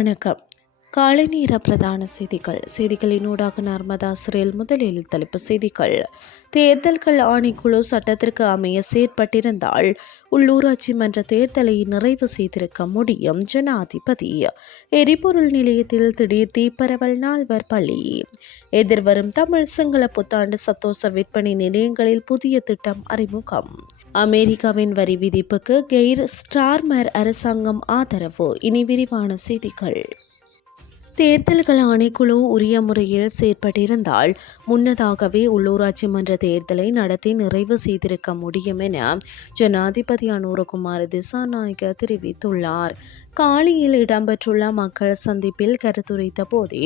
வணக்கம். காலை நேர பிரதான செய்திகளினூடாக நர்மதா சிறையில் முதலில் தலைப்புச் செய்திகள். தேர்தல்கள் ஆணைக்குழு சட்டத்திற்கு அமைய செயற்பட்டிருந்தால் உள்ளூராட்சி மன்ற தேர்தலை நிறைவு செய்திருக்க முடியும். ஜனாதிபதி. எரிபொருள் நிலையத்தில் திடீர் தீப்பரவல், 4 பலி. எதிர்வரும் தமிழ் சிங்கள புத்தாண்டு சத்தோச விற்பனை நிலையங்களில் புதிய திட்டம் அறிமுகம். அமெரிக்காவின் வரி விதிப்புக்கு கெய்ர் ஸ்டார்மர் அரசாங்கம் ஆதரவு. இனி விரிவான செய்திகள். தேர்தல்கள் ஆணைக்குழு உரிய முறையில் செயற்பட்டிருந்தால் முன்னதாகவே உள்ளூராட்சி மன்ற தேர்தலை நடத்தி நிறைவு செய்திருக்க முடியும் என ஜனாதிபதி அனுரகுமார திசாநாயக்க தெரிவித்துள்ளார். காலியில் இடம்பெற்றுள்ள மக்கள் சந்திப்பில் கருத்துரைத்த போதே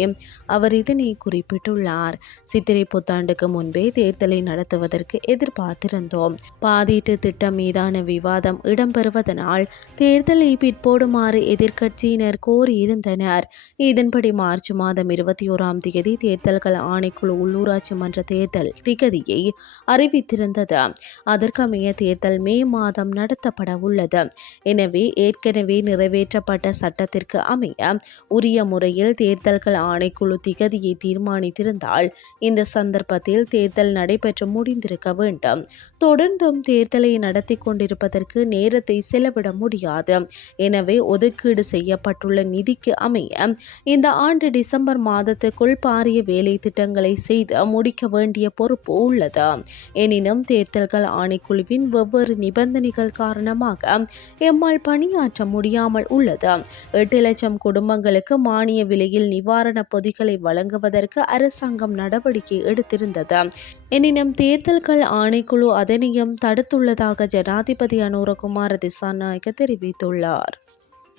அவர் இதனை குறிப்பிட்டுள்ளார். சித்திரை புத்தாண்டுக்கு முன்பே தேர்தலை நடத்துவதற்கு எதிர்பார்த்திருந்தோம். பாதீட்டு திட்டம் மீதான விவாதம் இடம்பெறுவதனால் தேர்தலை பிற்போடுமாறு எதிர்க்கட்சியினர் கோரியிருந்தனர். இதன்படி மார்ச் மாதம் 21ஆம் தேதி தேர்தல்கள் ஆணைக்குழு உள்ளூராட்சி மன்ற தேர்தல் திகதியை அறிவித்திருந்தது. அதற்கமைய தேர்தல் மே மாதம் நடத்தப்பட உள்ளது. எனவே ஏற்கனவே நிறைவேற்றப்பட்ட சட்டத்திற்கு அமைய உரிய முறையில் தேர்தல்கள் ஆணைக்குழு திகதியை தீர்மானித்திருந்தால் இந்த சந்தர்ப்பத்தில் தேர்தல் நடைபெற்று முடிந்திருக்க வேண்டும். தொடர்ந்தும் தேர்தலை நடத்தி கொண்டிருப்பதற்கு நேரத்தை செலவிட முடியாது. எனவே ஒதுக்கீடு செய்யப்பட்டுள்ள நிதிக்கு அமைய இந்த ஆண்டு டிசம்பர் மாதத்துக்குள் பாரிய வேலை திட்டங்களை செய்து முடிக்க வேண்டிய பொறுப்பு உள்ளது. எனினும் தேர்தல்கள் ஆணைக்குழுவின் வெவ்வேறு நிபந்தனைகள் காரணமாக எம்மால் பணியாற்ற முடியாமல் உள்ளது. 8 லட்சம் குடும்பங்களுக்கு மானிய விலையில் நிவாரண பொதிகளை வழங்குவதற்கு அரசாங்கம் நடவடிக்கை எடுத்திருந்தது. எனினும் தேர்தல்கள் ஆணைக்குழு அதனையும் தடுத்துள்ளதாக ஜனாதிபதி அனுரகுமார திசாநாயக்க தெரிவித்துள்ளார்.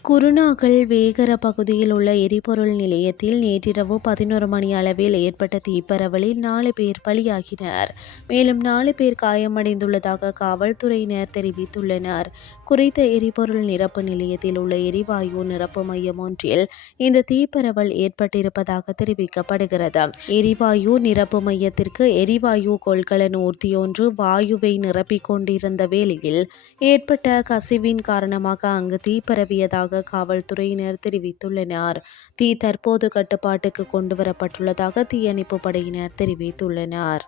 குருநாகல் வேகர பகுதியில் உள்ள எரிபொருள் நிலையத்தில் நேற்றிரவு 11 மணி அளவில் ஏற்பட்ட தீப்பரவலில் 4 பேர் பலியாகினர். மேலும் 4 பேர் காயமடைந்துள்ளதாக காவல்துறையினர் தெரிவித்துள்ளனர். குறித்த எரிபொருள் நிரப்பு நிலையத்தில் உள்ள எரிவாயு நிரப்பு மையம் ஒன்றில் இந்த தீப்பரவல் ஏற்பட்டிருப்பதாக தெரிவிக்கப்படுகிறது. எரிவாயு நிரப்பு மையத்திற்கு எரிவாயு கொள்கலன் ஊர்தியொன்று வாயுவை நிரப்பிக் கொண்டிருந்த வேளையில் ஏற்பட்ட கசிவின் காரணமாக அங்கு தீப்பரவியதாக காவல்துறையினர் தெரிவித்துள்ளனர். தீ தற்போது கட்டுப்பாட்டுக்கு கொண்டுவரப்பட்டுள்ளதாக தீயணைப்பு படையினர் தெரிவித்துள்ளனர்.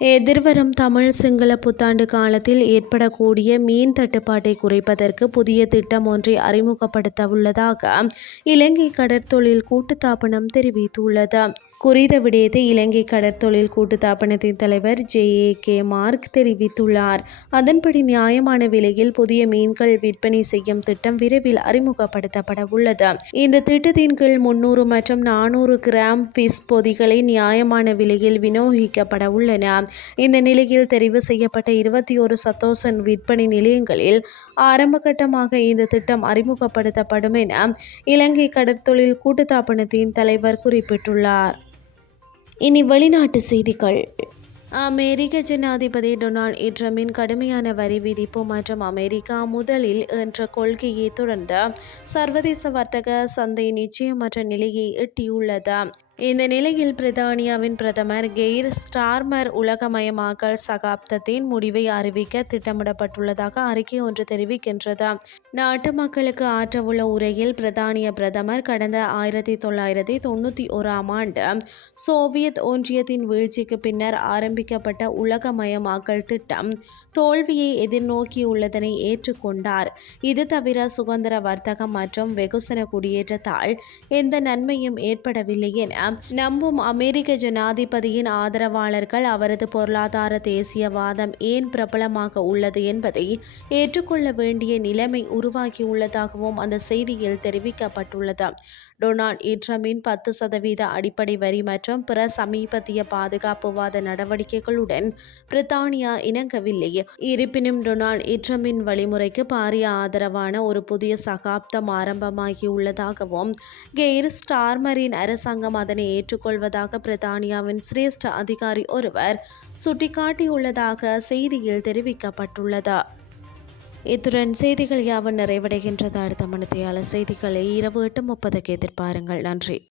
எதிர்வரும் தமிழ் சிங்கள புத்தாண்டு காலத்தில் ஏற்படக்கூடிய மீன் தட்டுப்பாட்டை குறைப்பதற்கு புதிய திட்டம் ஒன்றை அறிமுகப்படுத்த உள்ளதாக இலங்கை கடற்தொழில் கூட்டுத்தாபனம் தெரிவித்துள்ளது. குறித்த விடயத்தை இலங்கை கடற்தொழில் கூட்டுத்தாபனத்தின் தலைவர் JAK மார்க் தெரிவித்துள்ளார். அதன்படி நியாயமான விலையில் புதிய மீன்கள் விற்பனை செய்யும் திட்டம் விரைவில் அறிமுகப்படுத்தப்பட உள்ளது. இந்த திட்டத்தின் கீழ் 300 மற்றும் 400 கிராம் ஃபிஷ் பொதிகளை நியாயமான விலையில் விநியோகிக்கப்பட உள்ளன. இந்த நிலையில் தெரிவு செய்யப்பட்ட 21 சத்தோச விற்பனை நிலையங்களில் ஆரம்பகட்டமாக இந்த திட்டம் அறிமுகப்படுத்தப்படும் என இலங்கை கடற்தொழில் கூட்டுத்தாபனத்தின் தலைவர் குறிப்பிட்டுள்ளார். இனி வெளிநாட்டு செய்திகள். அமெரிக்க ஜனாதிபதி டொனால்ட் ட்ரம்பின் கடுமையான வரி விதிப்பு மற்றும் அமெரிக்கா முதலில் என்ற கொள்கையை தொடர்ந்து சர்வதேச வர்த்தக சந்தை நிச்சயமற்ற நிலையை எட்டியுள்ளது. இந்த நிலையில் பிரித்தானியாவின் பிரதமர் கெய்ர் ஸ்டார்மர் உலகமயமாக்கல் சகாப்தத்தின் முடிவை அறிவிக்க திட்டமிடப்பட்டுள்ளதாக அறிக்கை ஒன்று தெரிவிக்கின்றது. நாட்டு மக்களுக்கு ஆற்றவுள்ள உரையில் பிரித்தானிய பிரதமர் கடந்த 1991ஆம் ஆண்டு சோவியத் ஒன்றியத்தின் வீழ்ச்சிக்கு பின்னர் ஆரம்பிக்கப்பட்ட உலகமயமாக்கல் திட்டம் தோல்வியை எதிர்நோக்கியுள்ளதனை ஏற்றுக்கொண்டார். இது தவிர சுதந்திர வர்த்தகம் மற்றும் வெகுசன குடியேற்றத்தால் எந்த நன்மையும் ஏற்படவில்லை என நம்பும் அமெரிக்க ஜனாதிபதியின் ஆதரவாளர்கள் அவரது பொருளாதார தேசியவாதம் ஏன் பிரபலமாக உள்ளது என்பதை ஏற்றுக்கொள்ள வேண்டிய நிலைமை உருவாகியுள்ளதாகவும் அந்த செய்தியில் தெரிவிக்கப்பட்டுள்ளது. டொனால்ட் ட்ரம்பின் 10% அடிப்படை வரி மற்றும் பிற சமீபத்திய பாதுகாப்புவாத நடவடிக்கைகளுடன் பிரித்தானியா இணங்கவில்லை. இருப்பினும் டொனால்ட் ட்ரம்பின் வழிமுறைக்கு பாரிய ஆதரவான ஒரு புதிய சகாப்தம் ஆரம்பமாகியுள்ளதாகவும் கெய்ர் ஸ்டார்மரின் அரசாங்கம் அதனை ஏற்றுக்கொள்வதாக பிரித்தானியாவின் சிரேஷ்ட அதிகாரி ஒருவர் சுட்டிக்காட்டியுள்ளதாக செய்தியில் தெரிவிக்கப்பட்டுள்ளது. இத்துடன் செய்திகள் யாவும் நிறைவடைகின்றது. அடுத்த மணித்தியால செய்திகளை இரவு 8:30க்கு எதிர்பாருங்கள். நன்றி.